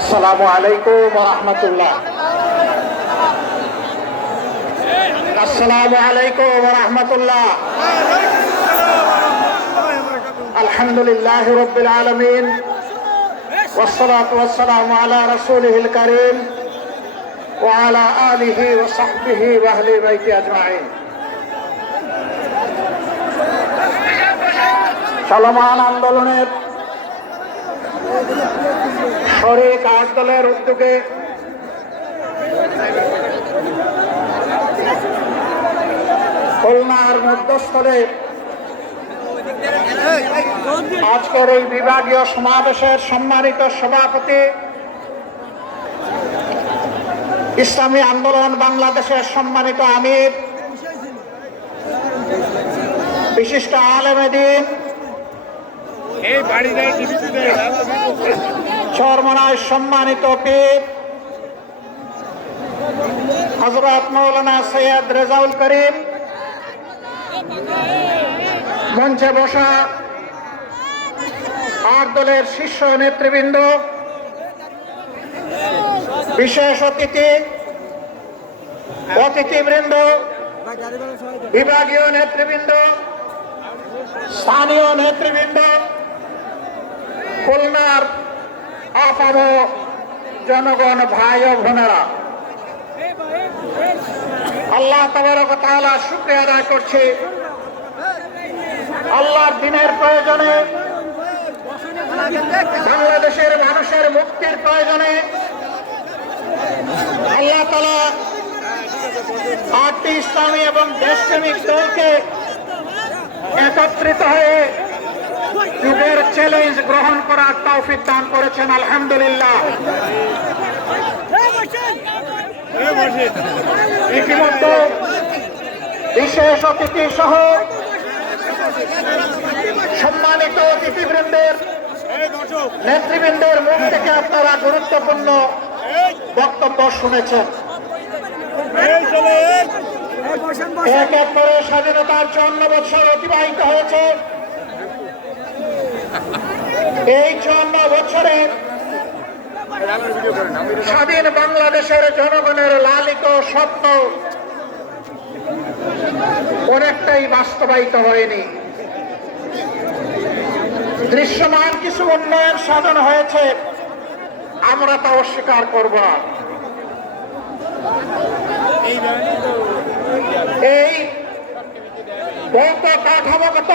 আসসালামু আলাইকুম ওয়া রাহমাতুল্লাহ। আসসালামু আলাইকুম ওয়া রাহমাতুল্লাহ। আলহামদুলিল্লাহি রাব্বিল আলামিন ওয়াসসালাতু ওয়াসসালামু আলা রাসূলিহিল কারীম ওয়া আলা আলিহি ওয়া সাহবিহি ওয়া আহলি বাইতি আজমাইন। চলমান আন্দোলনের শরিক আট দলের উদ্যোগে খুলনার মধ্যস্থলে আজকের এই বিভাগীয় সমাবেশের সম্মানিত সভাপতি, ইসলামী আন্দোলন বাংলাদেশের সম্মানিত আমির, বিশিষ্ট আলেমে দ্বীন, চরমনায় সম্মানিত পীর হযরত মাওলানা সৈয়দ রেজাউল করিম, মঞ্চে বসা আট দলের শীর্ষ নেতৃবৃন্দ, বিশেষ অতিথিবৃন্দ, বিভাগীয় নেতৃবৃন্দ, স্থানীয় নেতৃবৃন্দ, খুলনার আপাম জনগণ, ভাই ও বোনেরা, আল্লাহ তাবারক ওয়া তাআলা শুকরিয়া আদায় করছি। আল্লাহর দ্বীনের প্রয়োজনে, বাংলাদেশের মানুষের মুক্তির প্রয়োজনে আল্লাহ তাআলা আটটি ইসলামী এবং দেশপ্রেমিক দলকে একত্রিত হয়ে যুগের চ্যালেঞ্জ গ্রহণ করার তৌফিক দান করেছেন। আলহামদুলিল্লাহ। ইতিমধ্যে বিশেষ অতিথি সহ সম্মানিত অতিথিবৃন্দের, নেতৃবৃন্দের মুখ থেকে আপনারা গুরুত্বপূর্ণ বক্তব্য শুনেছেন। এক এক করে স্বাধীনতার 54 বছর অতিবাহিত হয়েছে। এই 54 বছরে স্বাধীন বাংলাদেশের জনগণের লালিত স্বপ্ন অনেকটাই বাস্তবায়িত হয়নি। দৃশ্যমান কিছু উন্নয়ন সাধন হয়েছে, আমরা তা অস্বীকার করব না। এই ভৌত কাঠামোগত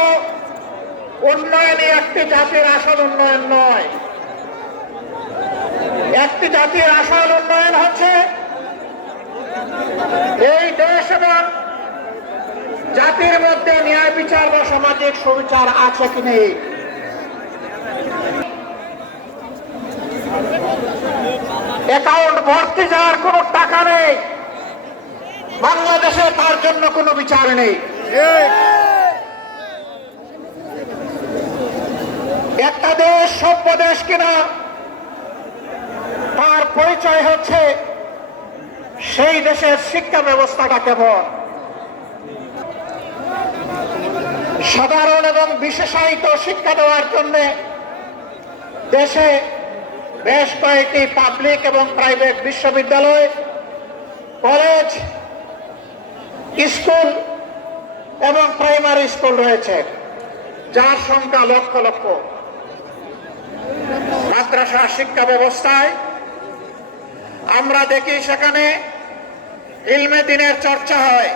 উন্নয়নে একটি জাতির আসল উন্নয়ন নয়। একটি জাতির আসল উন্নয়ন হচ্ছে এই দেশ এবং জাতির মধ্যে ন্যায় বিচার বা সামাজিক সুবিচার আছে কি নেই। অ্যাকাউন্ট ভর্তি যাওয়ার কোনো টাকা নেই, বাংলাদেশে তার জন্য কোনো বিচার নেই। একটা দেশ সভ্য দেশ কিনা তার পরিচয় হচ্ছে সেই দেশের শিক্ষা ব্যবস্থাটা কেমন। সাধারণ এবং বিশেষায়িত শিক্ষা দেওয়ার জন্য দেশে বেশ কয়েকটি পাবলিক এবং প্রাইভেট বিশ্ববিদ্যালয়, কলেজ, স্কুল এবং প্রাইমারি স্কুল রয়েছে, যার সংখ্যা লক্ষ লক্ষ। মাদ্রাসা শিক্ষা ব্যবস্থায় আমরা দেখি সেখানে ইলমে দ্বীনের চর্চা হয়,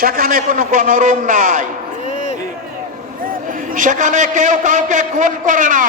সেখানে কোনো গণরুম নাই, সেখানে কেউ কাউকে খুন করে না,